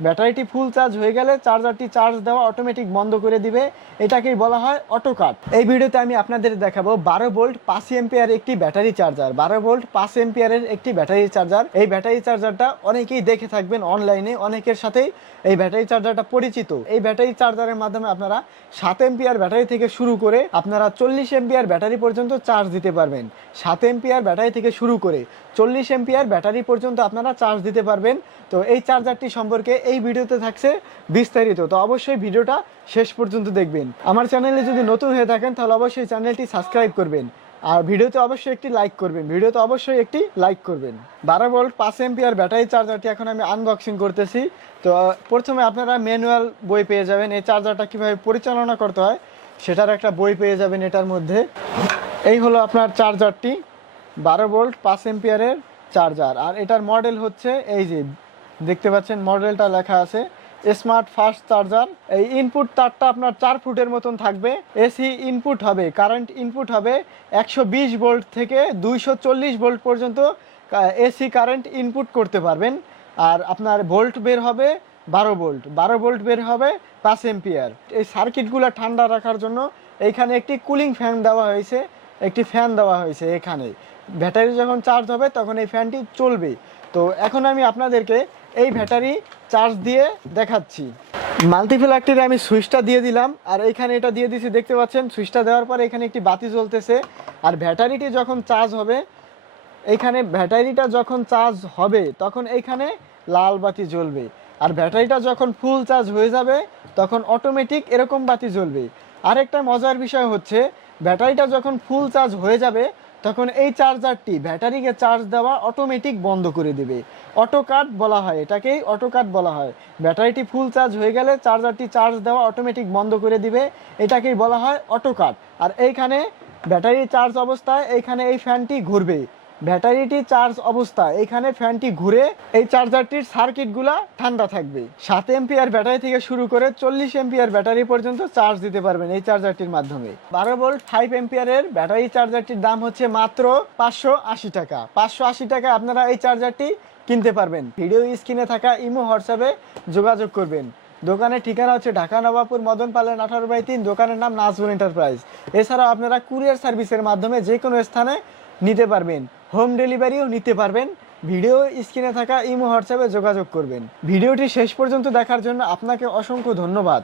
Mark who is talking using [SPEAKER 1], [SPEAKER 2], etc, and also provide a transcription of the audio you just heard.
[SPEAKER 1] ব্যাটারিটি full charge হয়ে গেলে চার্জারটি charge দেওয়া অটোমেটিক বন্ধ করে দিবে। এটাকেই বলা হয় অটো কাট এই ভিডিওতে আমি আপনাদের দেখাবো বারো ভোল্ট পাঁচ এম্পিয়ার একটি ব্যাটারি চার্জার। বারো ভোল্ট পাঁচ এম্পিয়ারের একটি ব্যাটারি চার্জার। এই ব্যাটারি চার্জারটা অনেকেই দেখে থাকবেন অনলাইনে অনেকের সাথেই এই ব্যাটারি চার্জারটা পরিচিত। এই ব্যাটারি চার্জারের মাধ্যমে আপনারা সাত এম্পিয়ার ব্যাটারি থেকে শুরু করে আপনারা চল্লিশ এম্পিয়ার ব্যাটারি পর্যন্ত চার্জ দিতে পারবেন। সাত এম্পিয়ার ব্যাটারি থেকে শুরু করে চল্লিশ এম্পিয়ার ব্যাটারি পর্যন্ত আপনারা চার্জ দিতে পারবেন। তো এই চার্জারটি সম্পর্কে এই ভিডিওতে থাকছে বিস্তারিত, তো অবশ্যই ভিডিওটা শেষ পর্যন্ত দেখবেন। আমার চ্যানেলে যদি নতুন হয়ে থাকেন, তাহলে অবশ্যই চ্যানেলটি সাবস্ক্রাইব করবেন। আর ভিডিওতে অবশ্যই একটি লাইক করবেন। ভিডিওতে অবশ্যই একটি লাইক করবেন। বারো ভোল্ট, পাঁচ এম্পিয়ার ব্যাটারি চার্জারটি এখন আমি আনবক্সিং করতেছি। তো, প্রথমে আপনারা ম্যানুয়াল বই পেয়ে যাবেন। এই চার্জারটা কীভাবে পরিচালনা করতে হয়, সেটার একটা বই পেয়ে যাবেন এটার মধ্যে। এই হলো আপনার চার্জারটি। বারো ভোল্ট, পাঁচ এম্পিয়ারের চার্জার। আর এটার মডেল হচ্ছে এই যে দেখতে পাচ্ছেন, মডেলটা লেখা আছে স্মার্ট ফাস্ট চার্জার এই ইনপুট তারটা আপনার চার ফুটের মতন থাকবে এসি ইনপুট হবে কারেন্ট ইনপুট হবে একশো বিশ ভোল্ট থেকে দুইশো চল্লিশ ভোল্ট পর্যন্ত এসি কারেন্ট ইনপুট করতে পারবেন, আর আপনার ভোল্ট বের হবে বারো ভোল্ট বারো ভোল্ট বের হবে পাঁচ এম্পিয়ার এই সার্কিটগুলো ঠান্ডা রাখার জন্য এইখানে একটি কুলিং ফ্যান দেওয়া হয়েছে একটি ফ্যান দেওয়া হয়েছে এখানে। ব্যাটারি যখন চার্জ হবে, তখন এই ফ্যানটি চলবে। তো এখন আমি আপনাদেরকে এই ব্যাটারি চার্জ দিয়ে দেখাচ্ছি। মাল্টিপ্লাকটির আমি সুইচটা দিয়ে দিলাম, আর এইখানে এটা দিয়ে দিছি, দেখতে পাচ্ছেন? সুইচটা দেওয়ার পরে এখানে একটি বাতি জ্বলতেছে। আর ব্যাটারিটি যখন চার্জ হবে এইখানে ব্যাটারিটা যখন চার্জ হবে, তখন এইখানে লাল বাতি জ্বলবে। আর ব্যাটারিটা যখন ফুল চার্জ হয়ে যাবে, তখন অটোমেটিক এরকম বাতি জ্বলবে। আরেকটা মজার বিষয় হচ্ছে, ব্যাটারিটা যখন ফুল চার্জ হয়ে যাবে, তখন এই চার্জারটি ব্যাটারিকে চার্জ দেওয়া অটোমেটিক বন্ধ করে দেবে। অটো কাট বলা হয়, এটাকেই অটো কাট বলা হয়। ব্যাটারিটি ফুল চার্জ হয়ে গেলে চার্জারটি চার্জ দেওয়া অটোমেটিক বন্ধ করে দিবে, এটাকেই বলা হয় অটো কাট আর এইখানে ব্যাটারি চার্জ অবস্থায়, এইখানে এই ফ্যানটি ঘুরবে ব্যাটারিটি চার্জ অবস্থা, এখানে ফ্যানটি ঘুরে এই চার্জারটির সার্কিটগুলা ঠান্ডা থাকবে। সাত এম্পিয়ার ব্যাটারি থেকে শুরু করে চল্লিশ এম্পিয়ার ব্যাটারি পর্যন্ত চার্জ দিতে পারবেন এই চার্জারটির মাধ্যমে। বারো ভোল্ট, ফাইভ এম্পিয়ারের ব্যাটারি চার্জারটির দাম হচ্ছে মাত্র পাঁচশো আশি টাকা। পাঁচশো আশি টাকায় আপনারা এই চার্জারটি কিনতে পারবেন। ভিডিও স্ক্রিনে থাকা ইমো, হোয়াটসঅ্যাপে যোগাযোগ করবেন। দোকানের ঠিকানা হচ্ছে ঢাকা নবাবপুর, মদন পালেন, আঠারো বাই তিন, দোকানের নাম নাজবুল এন্টারপ্রাইজ। এছাড়াও আপনারা কুরিয়ার সার্ভিসের মাধ্যমে যে কোনো স্থানে নিতে পারবেন। হোম ডেলিভারিও নিতে পারবেন। ভিডিও স্ক্রিনে থাকা ইমো হোয়াটসঅ্যাপে যোগাযোগ করবেন। ভিডিওটি শেষ পর্যন্ত দেখার জন্য আপনাকে অসংখ্য ধন্যবাদ।